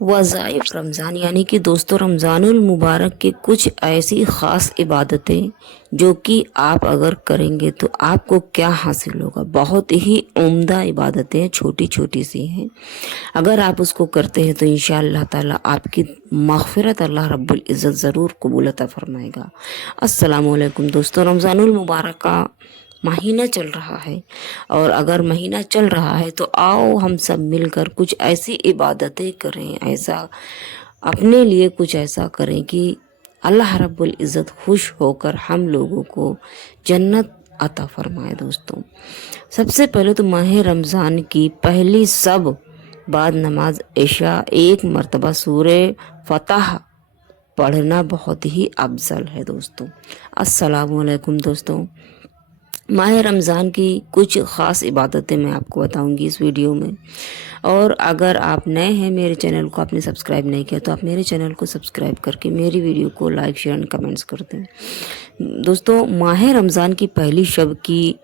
वज़ाइफ रमज़ान यानी कि दोस्तों रमज़ानुल मुबारक की कुछ ऐसी ख़ास इबादतें जो कि आप अगर करेंगे तो आपको क्या हासिल होगा। बहुत ही उम्दा इबादतें छोटी छोटी सी हैं, अगर आप उसको करते हैं तो इंशाअल्लाह ताला आपकी मग़फ़िरत अल्लाह रब्बुल इज़्ज़त ज़रूर कबूल अता फ़रमाएगा। अस्सलामु अलैकुम दोस्तों, रमज़ानुल मुबारक का महीना चल रहा है और अगर महीना चल रहा है तो आओ हम सब मिलकर कुछ ऐसी इबादतें करें, ऐसा अपने लिए कुछ ऐसा करें कि अल्लाह रब्बुल इज़्ज़त खुश होकर हम लोगों को जन्नत अता फरमाए। दोस्तों सबसे पहले तो माह रमज़ान की पहली सब बाद नमाज इशा एक मरतबा सूरे फतह पढ़ना बहुत ही अफजल है। दोस्तों अस्सलामु अलैकुम दोस्तों, माह रमज़ान की कुछ ख़ास इबादतें मैं आपको बताऊंगी इस वीडियो में। और अगर आप नए हैं मेरे चैनल को आपने सब्सक्राइब नहीं किया तो आप मेरे चैनल को सब्सक्राइब करके मेरी वीडियो को लाइक शेयर एंड कमेंट्स कर दें। दोस्तों माह रमज़ान की पहली शब की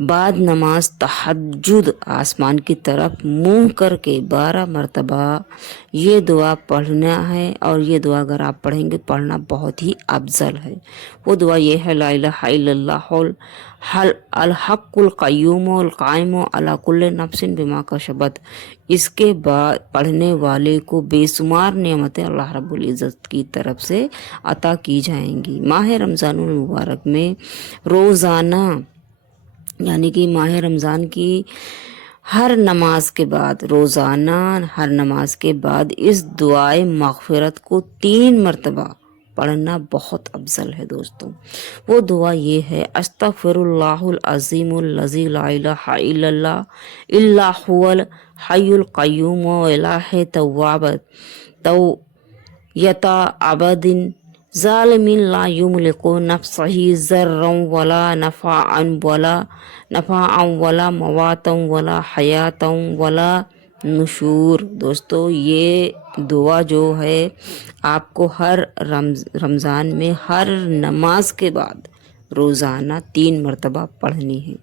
बाद नमाज तहज्जुद आसमान की तरफ मुंह करके 12 मरतबा ये दुआ पढ़ना है। और ये दुआ अगर आप पढ़ेंगे, पढ़ना बहुत ही अफजल है। वो दुआ ये है, ला इलाहा इल्लल्लाहुल हल अल हक़्क़ुल क़य्यूमुल क़ाइमु अला कुल्लि नफ्सिन बिमा कशबत। इसके बाद पढ़ने वाले को बेशुमार नेमतें अल्लाह रब्बुल इज़्ज़त की तरफ से अता की जाएंगी। माह रमज़ानुल मुबारक में रोज़ाना यानी कि माह रमज़ान की हर नमाज के बाद, रोज़ाना हर नमाज के बाद इस दुआए मग़फ़िरत को 3 मरतबा पढ़ना बहुत अफजल है। दोस्तों वो दुआ ये है, अस्तग़फ़िरुल्लाहुल अज़ीमुल लज़ी ला इलाहा इल्ला हुवल हय्युल क़य्यूम व इलाहे तव्वाब तव यता अबदिन ज़ालिमिन ला युमलिकु नफ्सही ज़र्रन वला नफ़अन वला मवातन वला हयातन वला नुशूर। दोस्तों ये दुआ जो है आपको हर रमज़ान में हर नमाज के बाद रोज़ाना 3 मरतबा पढ़नी है।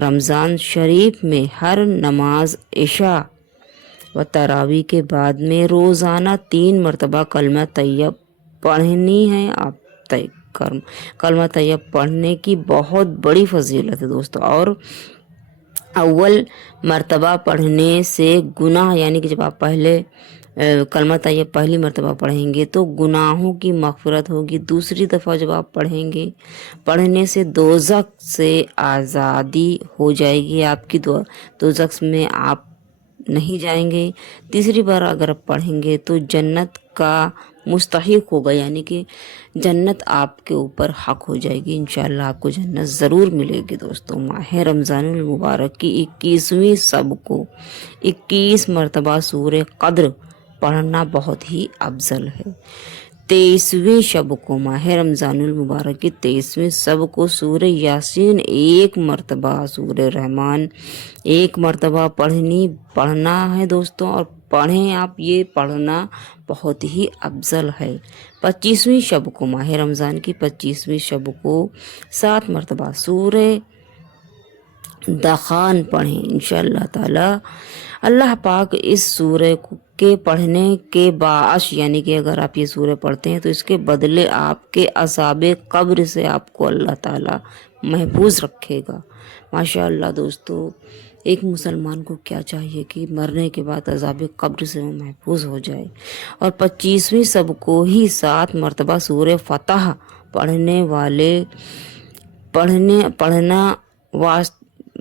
रमज़ान शरीफ में हर नमाज इशा व तरावी के बाद में रोज़ाना 3 मरतबा कलमा तैयब पढ़नी है। आप कलमा तैयब पढ़ने की बहुत बड़ी फजीलत है दोस्तों। और अव्वल मरतबा पढ़ने से गुनाह यानी कि जब आप पहले कलमा तैयब पहली मरतबा पढ़ेंगे तो गुनाहों की मग़फ़िरत होगी। दूसरी दफ़ा जब आप पढ़ेंगे, पढ़ने से दोज़ख से आज़ादी हो जाएगी आपकी। दोज़ख में आप नहीं जाएंगे। तीसरी बार अगर आप पढ़ेंगे तो जन्नत का मुस्तहिक होगा, यानी कि जन्नत आपके ऊपर हक हो जाएगी। इंशाअल्लाह आपको जन्नत ज़रूर मिलेगी। दोस्तों माह रमज़ानुल मुबारक की 21वीं सब को 21 मरतबा सूरे क़द्र पढ़ना बहुत ही अफजल है। 23वीं शब को, माह रमज़ानुल मुबारक की 23वीं शब को सूरे यासीन 1 मरतबा, सूरे रहमान 1 मरतबा पढ़ना है दोस्तों। और पढ़ें आप, ये पढ़ना बहुत ही अफजल है। 25वीं शब को, माह रमज़ान की 25वीं शब को 7 मरतबा सूरे दखान पढ़ें इंशाअल्लाह ताला। अल्लाह पाक इस सूरे के पढ़ने के बाअश यानी कि अगर आप ये सूरे पढ़ते हैं तो इसके बदले आपके अज़ाबे कब्र से आपको अल्लाह ताला महफूज रखेगा। माशाअल्लाह दोस्तों, एक मुसलमान को क्या चाहिए कि मरने के बाद अज़ाबे कब्र से वो महफूज हो जाए। और 25वीं सब को ही 7 मरतबा सूरे फतह पढ़ना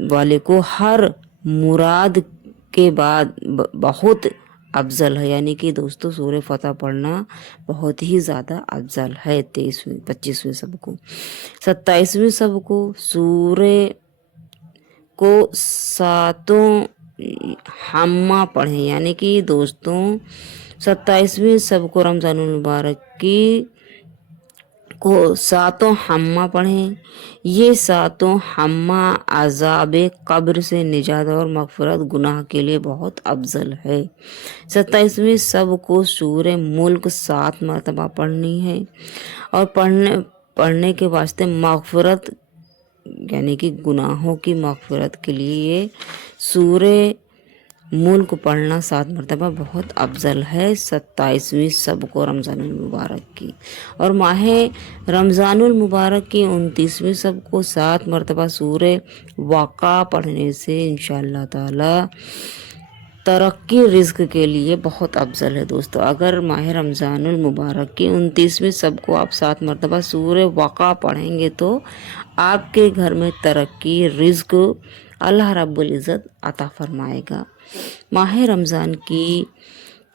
वाले को हर मुराद के बाद बहुत अफजल है। यानी कि दोस्तों सूरे फतह पढ़ना बहुत ही ज़्यादा अफजल है। 25वीं सब को, 27वीं सब को सूरे को सातों हम्मा पढ़ें। यानी कि दोस्तों 27वीं सब को रमज़ानुल मुबारक की को सातों हम्मा पढ़ें। ये सातों हम्मा अज़ाबे कब्र से निजात और मग़फ़िरत गुनाह के लिए बहुत अफजल है। 27वीं सब को सूरे मुल्क 7 मरतबा पढ़नी है। और पढ़ने के वास्ते मग़फ़िरत यानी कि गुनाहों की मग़फ़िरत के लिए सूरे मुल्क पढ़ना 7 मरतबा बहुत अफजल है 27वीं सब को रमज़ानुल मुबारक की। और माह रमज़ानुल मुबारक की 29वीं सब को 7 मरतबा सूरह वाक़ा पढ़ने से इंशाअल्लाह ताला तरक्की रिज़्क के लिए बहुत अफजल है दोस्तों। अगर माह रमज़ानुल मुबारक की 29वीं सब को आप 7 मरतबा सूरह वाक़ा पढ़ेंगे तो आपके घर में तरक्की रिज़्क अल्लाह रब्बुल इज़्ज़त अता फरमाएगा। माह रमज़ान की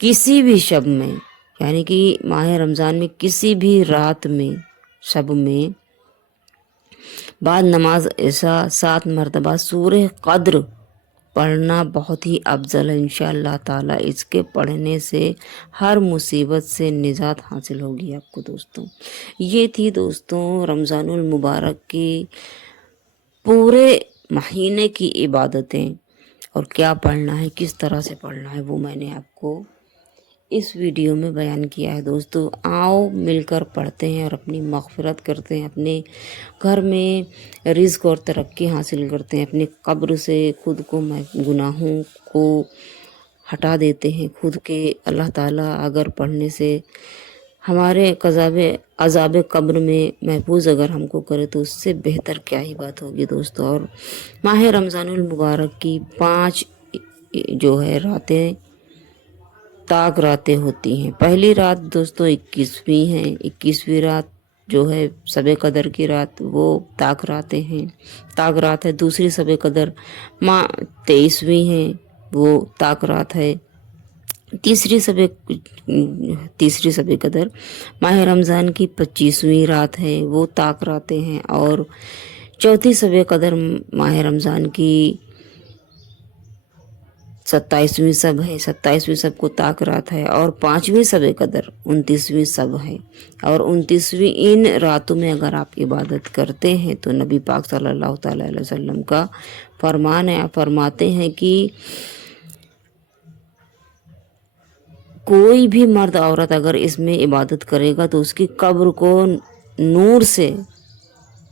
किसी भी शब में, यानी कि माह रमज़ान में किसी भी रात में, शब में बाद नमाज ऐसा 7 मरतबा सूरह क़द्र पढ़ना बहुत ही अफजल है। इंशाअल्लाह ताला इसके पढ़ने से हर मुसीबत से निजात हासिल होगी आपको दोस्तों। ये थी दोस्तों रमज़ानुल मुबारक की पूरे महीने की इबादतें, और क्या पढ़ना है, किस तरह से पढ़ना है, वो मैंने आपको इस वीडियो में बयान किया है दोस्तों। आओ मिलकर पढ़ते हैं और अपनी मग़फ़िरत करते हैं, अपने घर में रिज़्क और तरक्की हासिल करते हैं, अपनी कब्र से खुद को गुनाहों को हटा देते हैं खुद के। अल्लाह ताला अगर पढ़ने से हमारे अज़ाब कब्र में महफूज अगर हमको करे तो उससे बेहतर क्या ही बात होगी दोस्तों। और माह रमज़ानुल मुबारक की 5 जो है रातें ताक रातें होती हैं। पहली रात दोस्तों 21वीं है, 21वीं रात जो है शब कदर की रात, वो ताक रात है। दूसरी शब कदर 23वीं है, वो ताक रात है। तीसरी शब कदर माह रमज़ान की 25वीं रात है, वो ताक रातें हैं। और चौथी शब कदर माह रमज़ान की 27वीं सब है, 27वीं सब को ताक रात है। और 5वीं शब कदर 29वीं सब है। और 29वीं इन रातों में अगर आप इबादत करते हैं तो नबी पाक सल्लल्लाहु अलैहि वसल्लम का फरमान है, फरमाते हैं कि कोई भी मर्द औरत अगर इसमें इबादत करेगा तो उसकी कब्र को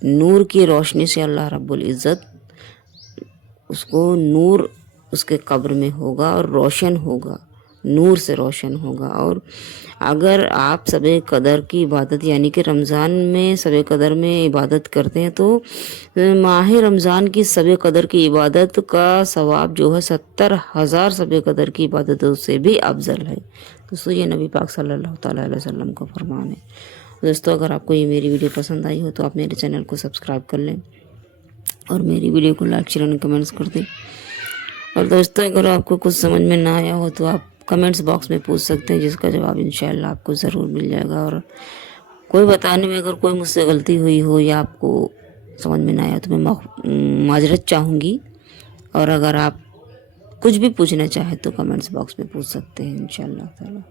नूर की रोशनी से अल्लाह रब्बुल इज़्ज़त उसको नूर उसके कब्र में होगा और रोशन होगा, नूर से रोशन होगा। और अगर आप शब कदर की इबादत यानी कि रमज़ान में शब कदर में इबादत करते हैं तो माह रमज़ान की शब कदर की इबादत का सवाब जो है 70,000 शब कदर की इबादतों से भी अफजल है दोस्तों। ये नबी पाक सल्लल्लाहु अलैहि वसल्लम का फरमान है दोस्तों। अगर आपको ये मेरी वीडियो पसंद आई हो तो आप मेरे चैनल को सब्सक्राइब कर लें और मेरी वीडियो को लाइक शेयर और कमेंट्स कर दें। और दोस्तों अगर आपको कुछ समझ में ना आया हो तो आप कमेंट्स बॉक्स में पूछ सकते हैं, जिसका जवाब इंशाअल्लाह आपको ज़रूर मिल जाएगा। और कोई बताने में अगर कोई मुझसे गलती हुई हो या आपको समझ में ना आया तो मैं माजरत चाहूँगी। और अगर आप कुछ भी पूछना चाहें तो कमेंट्स बॉक्स में पूछ सकते हैं इंशाअल्लाह ताला।